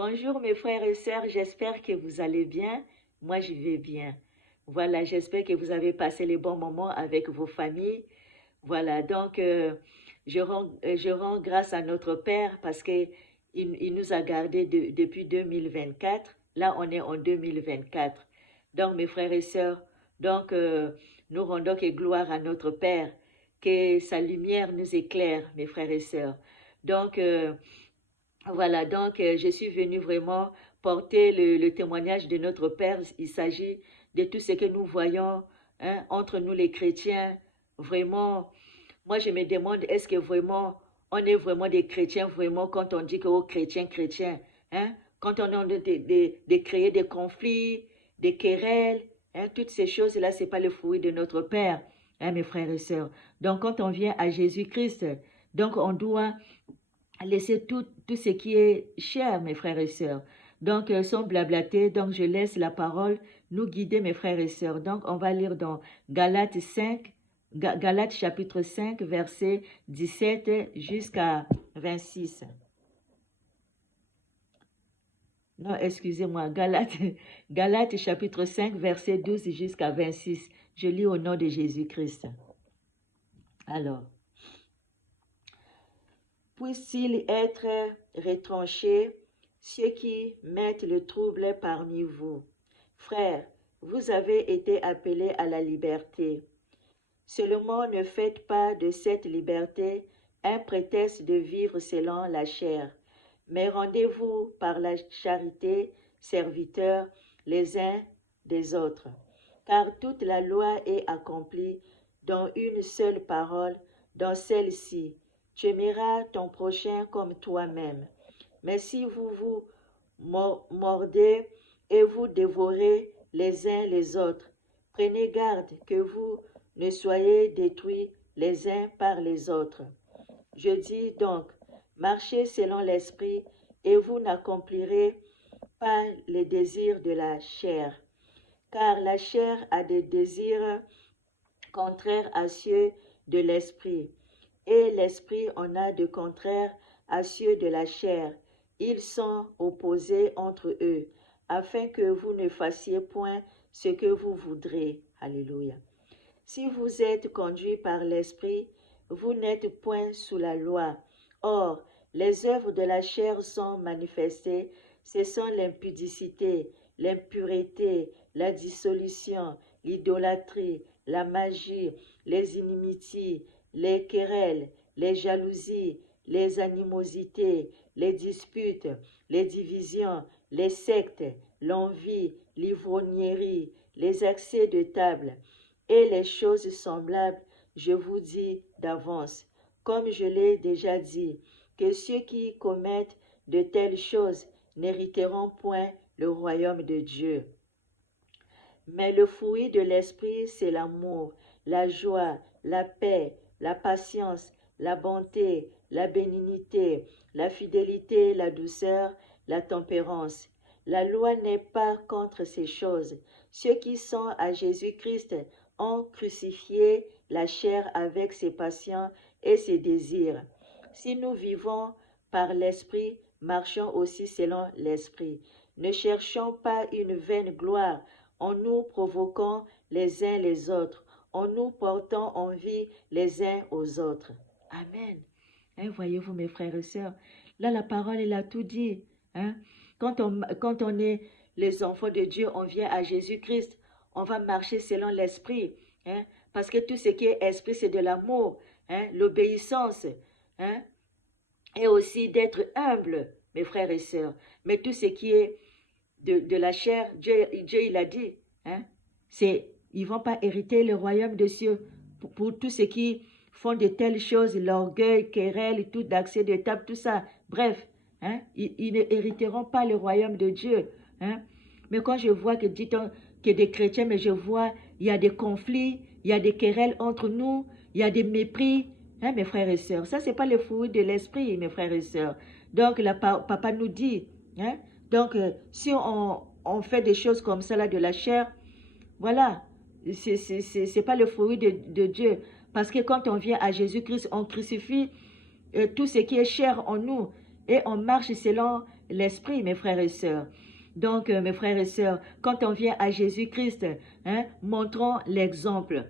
Bonjour mes frères et sœurs, j'espère que vous allez bien. Moi, je vais bien. Voilà, j'espère que vous avez passé les bons moments avec vos familles. Voilà, donc je rends grâce à notre Père parce qu'il nous a gardés depuis 2024. Là, on est en 2024. Donc, mes frères et sœurs, donc nous rendons que gloire à notre Père, que sa lumière nous éclaire, mes frères et sœurs. Donc, voilà, donc je suis venue vraiment porter le témoignage de notre Père. Il s'agit de tout ce que nous voyons, hein, entre nous les chrétiens. Vraiment, moi je me demande, est-ce que vraiment, on est vraiment des chrétiens, vraiment, quand on dit que, oh, chrétien, chrétien, hein, quand on a de créer des conflits, des querelles, hein, toutes ces choses-là, ce n'est pas le fruit de notre Père, hein, mes frères et sœurs. Donc, quand on vient à Jésus-Christ, donc on doit laisser tout ce qui est cher, mes frères et sœurs. Donc, sans blablater, donc je laisse la parole nous guider, mes frères et sœurs. Donc, on va lire dans Galates 5, Galates chapitre 5, verset 17 jusqu'à 26. Non, excusez-moi, Galates chapitre 5, verset 12 jusqu'à 26. Je lis au nom de Jésus-Christ. Alors, puisse-t-il être retranché ceux qui mettent le trouble parmi vous. Frères, vous avez été appelés à la liberté. Seulement ne faites pas de cette liberté un prétexte de vivre selon la chair, mais rendez-vous par la charité serviteurs les uns des autres. Car toute la loi est accomplie dans une seule parole, dans celle-ci. Tu aimeras ton prochain comme toi-même. Mais si vous vous mordez et vous dévorez les uns les autres, prenez garde que vous ne soyez détruits les uns par les autres. Je dis donc, marchez selon l'esprit et vous n'accomplirez pas les désirs de la chair. Car la chair a des désirs contraires à ceux de l'esprit, et l'esprit en a de contraires à ceux de la chair. Ils sont opposés entre eux, afin que vous ne fassiez point ce que vous voudrez. Alléluia. Si vous êtes conduits par l'esprit, vous n'êtes point sous la loi. Or, les œuvres de la chair sont manifestées, ce sont l'impudicité, l'impureté, la dissolution, l'idolâtrie, la magie, les inimitiés, les querelles, les jalousies, les animosités, les disputes, les divisions, les sectes, l'envie, l'ivrognerie, les accès de table, et les choses semblables, je vous dis d'avance, comme je l'ai déjà dit, que ceux qui commettent de telles choses n'hériteront point le royaume de Dieu. Mais le fruit de l'esprit, c'est l'amour, la joie, la paix, la patience, la bonté, la bénignité, la fidélité, la douceur, la tempérance. La loi n'est pas contre ces choses. Ceux qui sont à Jésus-Christ ont crucifié la chair avec ses passions et ses désirs. Si nous vivons par l'esprit, marchons aussi selon l'esprit. Ne cherchons pas une vaine gloire en nous provoquant les uns les autres, en nous portant envie les uns aux autres. Amen. Hein, voyez-vous mes frères et sœurs, là la parole elle a tout dit. Hein? Quand on est les enfants de Dieu, on vient à Jésus-Christ, on va marcher selon l'esprit. Hein? Parce que tout ce qui est esprit, c'est de l'amour, hein? L'obéissance, hein? Et aussi d'être humble, mes frères et sœurs. Mais tout ce qui est de la chair, Dieu il a dit, hein, ils ne vont pas hériter le royaume de cieux. Pour tous ceux qui font de telles choses, l'orgueil, querelle, tout d'accès de table, tout ça, bref, hein, ils ne hériteront pas le royaume de Dieu. Hein. Mais quand je vois que, dit-on, que des chrétiens, mais je vois, il y a des conflits, il y a des querelles entre nous, il y a des mépris, hein, mes frères et sœurs. Ça, ce n'est pas le fruit de l'esprit, mes frères et sœurs. Donc, papa nous dit, hein, donc, si on fait des choses comme ça, là, de la chair, voilà, c'est pas le fruit de Dieu. Parce que quand on vient à Jésus-Christ, on crucifie tout ce qui est cher en nous et on marche selon l'esprit, mes frères et sœurs. Donc, mes frères et sœurs, quand on vient à Jésus-Christ, montrons l'exemple.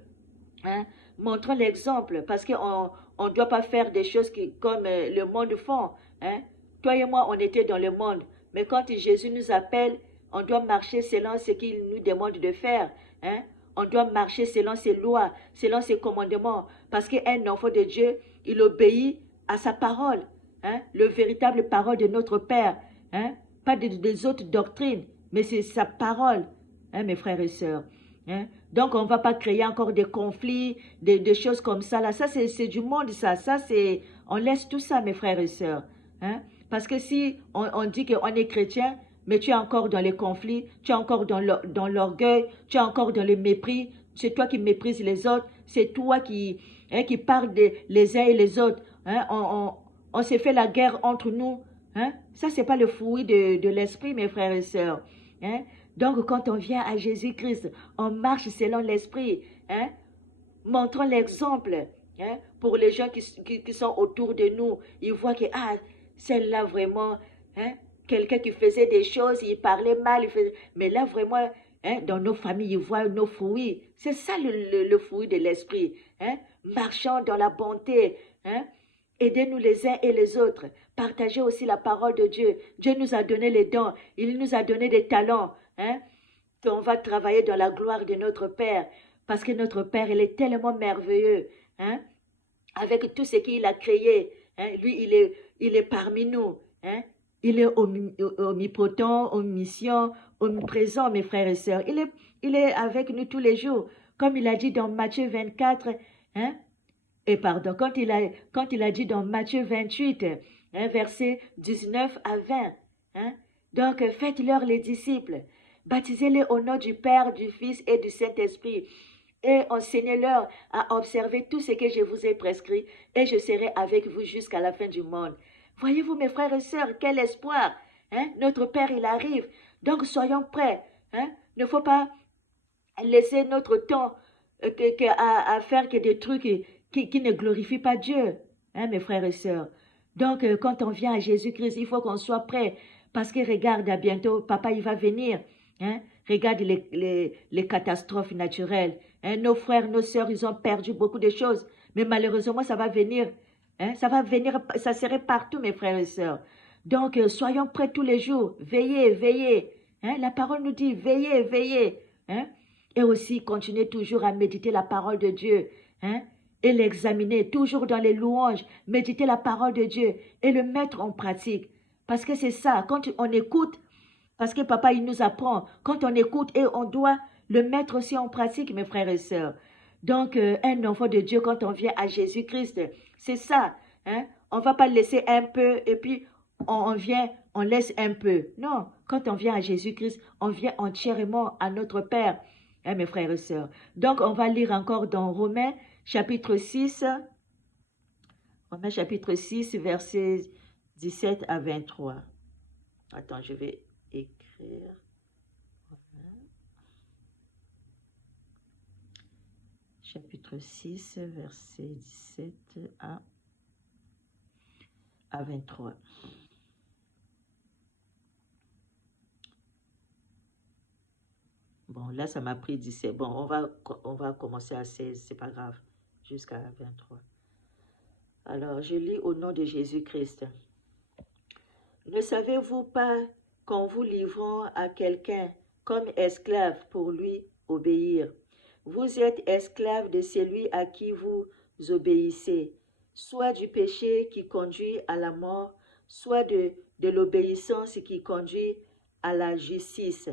Hein. Montrons l'exemple, parce qu'on ne doit pas faire des choses comme le monde font. Hein. Toi et moi, on était dans le monde. Mais quand Jésus nous appelle, on doit marcher selon ce qu'il nous demande de faire. Hein. On doit marcher selon ses lois, selon ses commandements. Parce qu'un enfant de Dieu, il obéit à sa parole. Hein. Le véritable parole de notre Père. Hein. Pas des autres doctrines, mais c'est sa parole, hein, mes frères et sœurs. Hein. Donc, on ne va pas créer encore des conflits, des choses comme ça. Là. Ça, c'est du monde, ça. On laisse tout ça, mes frères et sœurs. Hein. Parce que si on dit qu'on est chrétien, mais tu es encore dans les conflits, tu es encore dans l'orgueil, tu es encore dans le mépris, c'est toi qui méprises les autres, c'est toi qui parle les uns et les autres. Hein. On s'est fait la guerre entre nous. Hein. Ça, ce n'est pas le fruit de l'esprit, mes frères et sœurs. Hein. Donc, quand on vient à Jésus-Christ, on marche selon l'esprit. Hein. Montrons l'exemple, hein, pour les gens qui sont autour de nous. Ils voient que, celle-là vraiment, hein, quelqu'un qui faisait des choses, il parlait mal, mais là vraiment, hein, dans nos familles, ils voient nos fruits. C'est ça le fruit de l'esprit. Hein. Marchons dans la bonté. Hein. Aidez-nous les uns et les autres. Partagez aussi la parole de Dieu. Dieu nous a donné les dons. Il nous a donné des talents. Hein, qu'on va travailler dans la gloire de notre Père. Parce que notre Père, il est tellement merveilleux. Hein, avec tout ce qu'il a créé. Hein, lui, il est parmi nous. Hein, il est omnipotent, omniscient, omniprésent, mes frères et sœurs. Il est avec nous tous les jours. Comme il a dit dans Matthieu 24, hein, quand il a dit dans Matthieu 28, hein, versets 19 à 20, hein, donc faites-leur les disciples, baptisez-les au nom du Père, du Fils et du Saint-Esprit, et enseignez-leur à observer tout ce que je vous ai prescrit, et je serai avec vous jusqu'à la fin du monde. Voyez-vous, mes frères et sœurs, quel espoir, hein? Notre Père, il arrive, donc soyons prêts. Hein? Il ne faut pas laisser notre temps à faire que des trucs qui ne glorifient pas Dieu, hein, mes frères et sœurs. Donc, quand on vient à Jésus-Christ, il faut qu'on soit prêt. Parce que regarde, à bientôt, papa, il va venir. Hein. Regarde les catastrophes naturelles. Hein. Nos frères, nos sœurs, ils ont perdu beaucoup de choses. Mais malheureusement, ça va venir. Hein. Ça va venir, ça serait partout, mes frères et sœurs. Donc, soyons prêts tous les jours. Veillez, veillez. Hein. La parole nous dit, veillez, veillez. Hein. Et aussi, continuez toujours à méditer la parole de Dieu. Hein. Et l'examiner toujours dans les louanges, méditer la parole de Dieu et le mettre en pratique. Parce que c'est ça, quand on écoute, parce que papa, il nous apprend, quand on écoute et on doit le mettre aussi en pratique, mes frères et sœurs. Donc, un enfant de Dieu, quand on vient à Jésus-Christ, c'est ça. Hein? On ne va pas laisser un peu et puis on vient, on laisse un peu. Non, quand on vient à Jésus-Christ, on vient entièrement à notre Père, hein, mes frères et sœurs. Donc, on va lire encore dans Romains, chapitre 6, versets 17 à 23. Attends, je vais écrire. Chapitre 6, versets 17 à 23. Bon, là, ça m'a pris 17. Bon, on va commencer à 16, c'est pas grave, jusqu'à 23. Alors, je lis au nom de Jésus-Christ. Ne savez-vous pas qu'en vous livrant à quelqu'un comme esclave pour lui obéir, vous êtes esclave de celui à qui vous obéissez, soit du péché qui conduit à la mort, soit de l'obéissance qui conduit à la justice.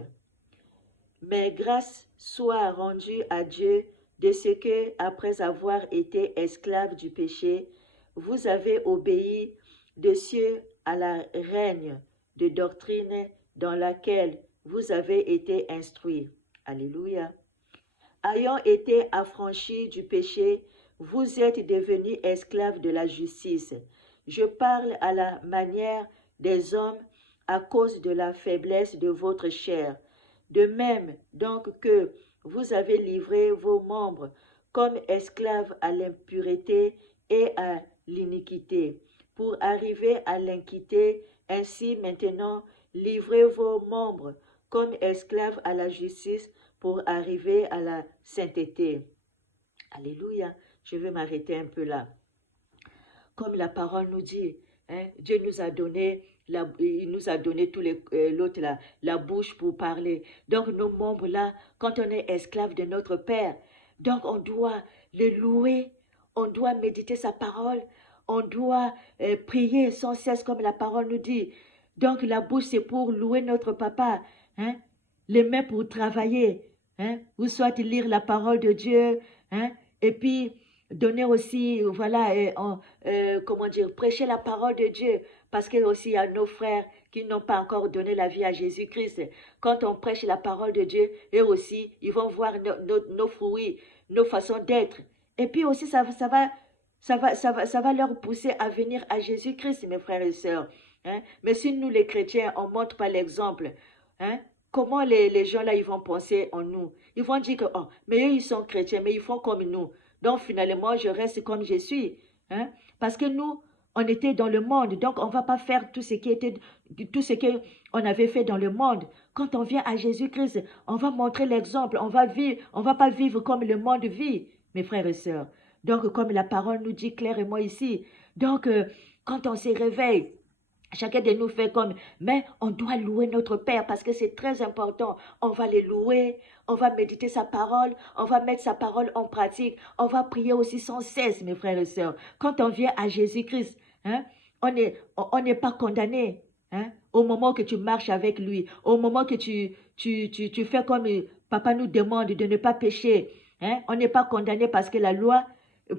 Mais grâce soit rendue à Dieu de ce que, après avoir été esclave du péché, vous avez obéi de cieux à la règne de doctrine dans laquelle vous avez été instruits. Alléluia. Ayant été affranchis du péché, vous êtes devenus esclaves de la justice. Je parle à la manière des hommes à cause de la faiblesse de votre chair. De même donc que vous avez livré vos membres comme esclaves à l'impureté et à l'iniquité, pour arriver à l'équité Ainsi maintenant, livrez vos membres comme esclaves à la justice pour arriver à la sainteté. Alléluia. Je vais m'arrêter un peu là. Comme la parole nous dit, hein, Dieu nous a donné, il nous a donné tous les l'autre la bouche pour parler. Donc nos membres là, quand on est esclave de notre Père, donc on doit le louer, on doit méditer sa parole, on doit prier sans cesse comme la parole nous dit. Donc la bouche c'est pour louer notre papa, hein, les mains pour travailler, hein, ou soit lire la parole de Dieu, hein, et puis donner aussi, voilà, comment dire, prêcher la parole de Dieu, parce qu'il y a aussi nos frères qui n'ont pas encore donné la vie à Jésus-Christ. Quand on prêche la parole de Dieu, eux aussi, ils vont voir nos fruits, nos façons d'être. Et puis aussi, ça va leur pousser à venir à Jésus-Christ, mes frères et sœurs. Hein? Mais si nous, les chrétiens, on ne montre pas l'exemple, hein? Comment les gens là, ils vont penser en nous? Ils vont dire que, oh, mais eux, ils sont chrétiens, mais ils font comme nous. Donc finalement, je reste comme je suis. Hein? Parce que nous, on était dans le monde, donc on ne va pas faire tout ce qu'on avait fait dans le monde. Quand on vient à Jésus-Christ, on va montrer l'exemple, on va pas vivre comme le monde vit, mes frères et sœurs. Donc comme la parole nous dit clairement ici, donc quand on se réveille, chacun de nous fait comme, mais on doit louer notre Père parce que c'est très important. On va les louer, on va méditer sa parole, on va mettre sa parole en pratique, on va prier aussi sans cesse, mes frères et sœurs. Quand on vient à Jésus-Christ, hein, on n'est pas condamné. Hein, au moment que tu marches avec lui, au moment que tu fais comme papa nous demande de ne pas pécher, hein, on n'est pas condamné parce que la loi,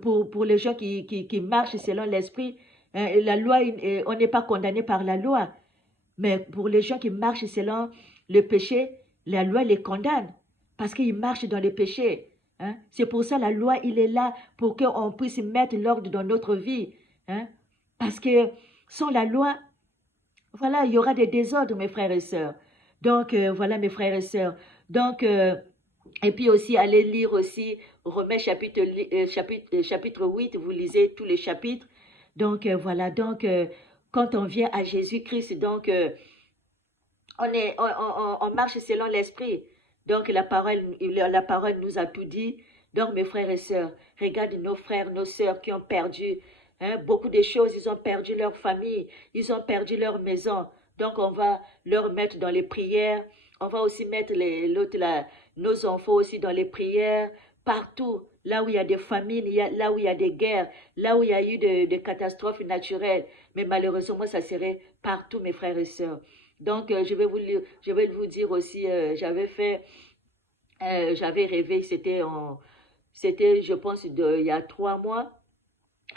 pour les gens qui marchent selon l'esprit, la loi, on n'est pas condamné par la loi. Mais pour les gens qui marchent selon le péché, la loi les condamne parce qu'ils marchent dans le péché. Hein? C'est pour ça la loi, il est là pour qu'on puisse mettre l'ordre dans notre vie. Hein? Parce que sans la loi, voilà, il y aura des désordres, mes frères et sœurs. Donc, voilà, mes frères et sœurs. Donc, et puis aussi, allez lire aussi Romains chapitre 8, vous lisez tous les chapitres. Donc, voilà, donc, quand on vient à Jésus-Christ, donc, on marche selon l'esprit. Donc, la parole nous a tout dit. Donc, mes frères et sœurs, regarde nos frères, nos sœurs qui ont perdu beaucoup de choses. Ils ont perdu leur famille, ils ont perdu leur maison. Donc, on va leur mettre dans les prières. On va aussi mettre nos enfants aussi dans les prières. Partout, là où il y a des famines, là où il y a des guerres, là où il y a eu des catastrophes naturelles. Mais malheureusement, ça serait partout, mes frères et sœurs. Donc, je vais vous dire aussi, j'avais rêvé, c'était, je pense, il y a 3 mois,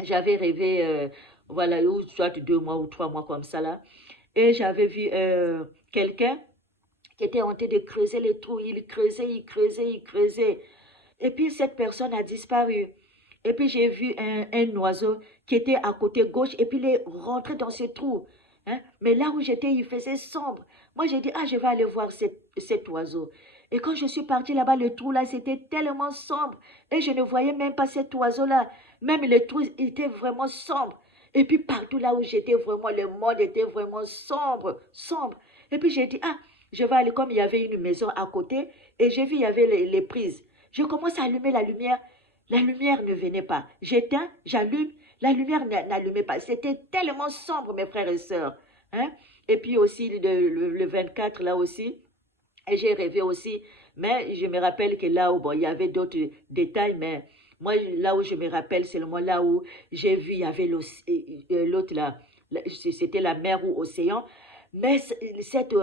j'avais rêvé, voilà, ou soit 2 mois ou 3 mois comme ça là, et j'avais vu quelqu'un qui était en train de creuser les trous, il creusait, il creusait, il creusait, et puis cette personne a disparu. Et puis j'ai vu un oiseau qui était à côté gauche et puis il est rentré dans ce trou. Hein. Mais là où j'étais, il faisait sombre. Moi j'ai dit, ah, je vais aller voir cet oiseau. Et quand je suis partie là-bas, le trou là, c'était tellement sombre. Et je ne voyais même pas cet oiseau-là. Même le trou était vraiment sombre. Et puis partout là où j'étais, vraiment, le monde était vraiment sombre, sombre. Et puis j'ai dit, ah, je vais aller, comme il y avait une maison à côté, et j'ai vu, il y avait les prises. Je commence à allumer la lumière ne venait pas. J'éteins, j'allume, la lumière n'allumait pas. C'était tellement sombre, mes frères et sœurs. Hein? Et puis aussi, le 24, là aussi, et j'ai rêvé aussi. Mais je me rappelle que là où, bon, il y avait d'autres détails, mais moi, là où je me rappelle, c'est le moment là où j'ai vu, il y avait l'autre là, c'était la mer ou océan. Mais cette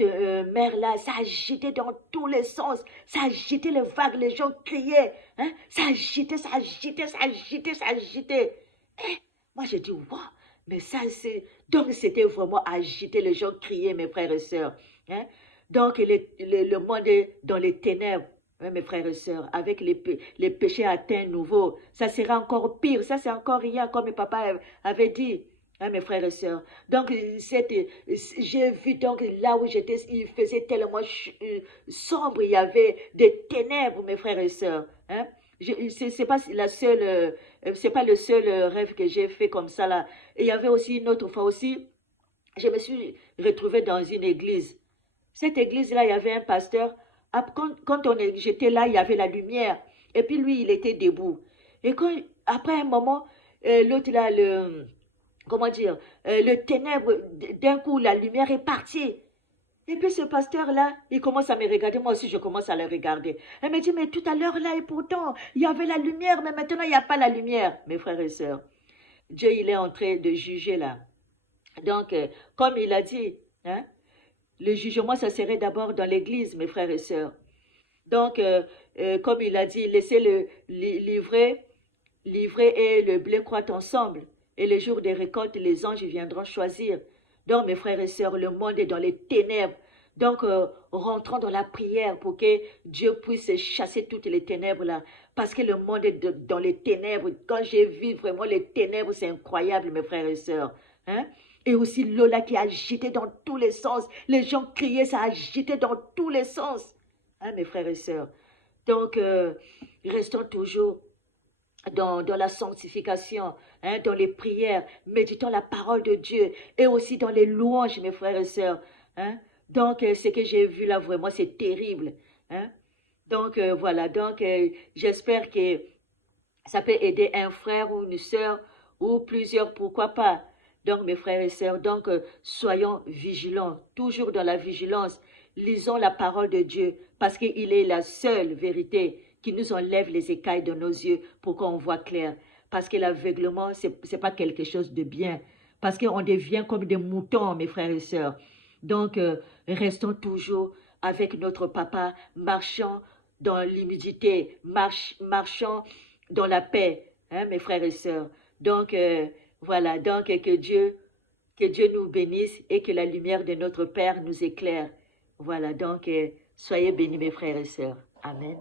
mer-là, ça agitait dans tous les sens. Ça agitait les vagues, les gens criaient. Hein? Ça agitait, ça agitait, ça agitait, ça agitait. Eh, moi, j'ai dit, waouh, mais ça, c'est... Donc, c'était vraiment agité, les gens criaient, mes frères et sœurs. Hein? Donc, le monde est dans les ténèbres, hein, mes frères et sœurs, avec les péchés atteints nouveaux. Ça sera encore pire, ça, c'est encore rien, comme papa avait dit. Hein, mes frères et sœurs. Donc, j'ai vu donc là où j'étais, il faisait tellement sombre, il y avait des ténèbres, mes frères et sœurs. Hein. C'est pas c'est pas le seul rêve que j'ai fait comme ça là. Et il y avait aussi une autre fois aussi, je me suis retrouvée dans une église. Cette église-là, il y avait un pasteur. J'étais là, il y avait la lumière. Et puis lui, il était debout. Et après un moment, l'autre là, comment dire, le ténèbre, d'un coup, la lumière est partie. Et puis ce pasteur-là, il commence à me regarder, moi aussi je commence à le regarder. Elle me dit, mais tout à l'heure là, et pourtant, il y avait la lumière, mais maintenant il n'y a pas la lumière. Mes frères et sœurs, Dieu, il est en train de juger là. Donc, comme il a dit, hein, le jugement, ça serait d'abord dans l'église, mes frères et sœurs. Donc, comme il a dit, laissez le livrer et le blé croître ensemble. Et le jour des récoltes, les anges viendront choisir. Donc, mes frères et sœurs, le monde est dans les ténèbres. Donc, rentrons dans la prière pour que Dieu puisse chasser toutes les ténèbres là. Parce que le monde est dans les ténèbres. Quand j'ai vu vraiment les ténèbres, c'est incroyable, mes frères et sœurs. Hein? Et aussi l'eau là qui a agité dans tous les sens. Les gens criaient, ça a agité dans tous les sens. Hein, mes frères et sœurs. Donc, restons toujours dans la sanctification, hein, dans les prières, méditons la parole de Dieu et aussi dans les louanges, mes frères et sœurs. Hein. Donc, ce que j'ai vu là, vraiment, c'est terrible. Hein. Donc, voilà, donc j'espère que ça peut aider un frère ou une sœur ou plusieurs, pourquoi pas. Donc, mes frères et sœurs, donc, soyons vigilants, toujours dans la vigilance. Lisons la parole de Dieu parce qu'il est la seule vérité qui nous enlève les écailles de nos yeux pour qu'on voit clair. Parce que l'aveuglement, ce n'est pas quelque chose de bien. Parce qu'on devient comme des moutons, mes frères et sœurs. Donc, restons toujours avec notre papa, marchant dans l'humidité, marchant dans la paix, hein, mes frères et sœurs. Donc, voilà, donc que Dieu nous bénisse et que la lumière de notre Père nous éclaire. Voilà, donc, soyez bénis, mes frères et sœurs. Amen.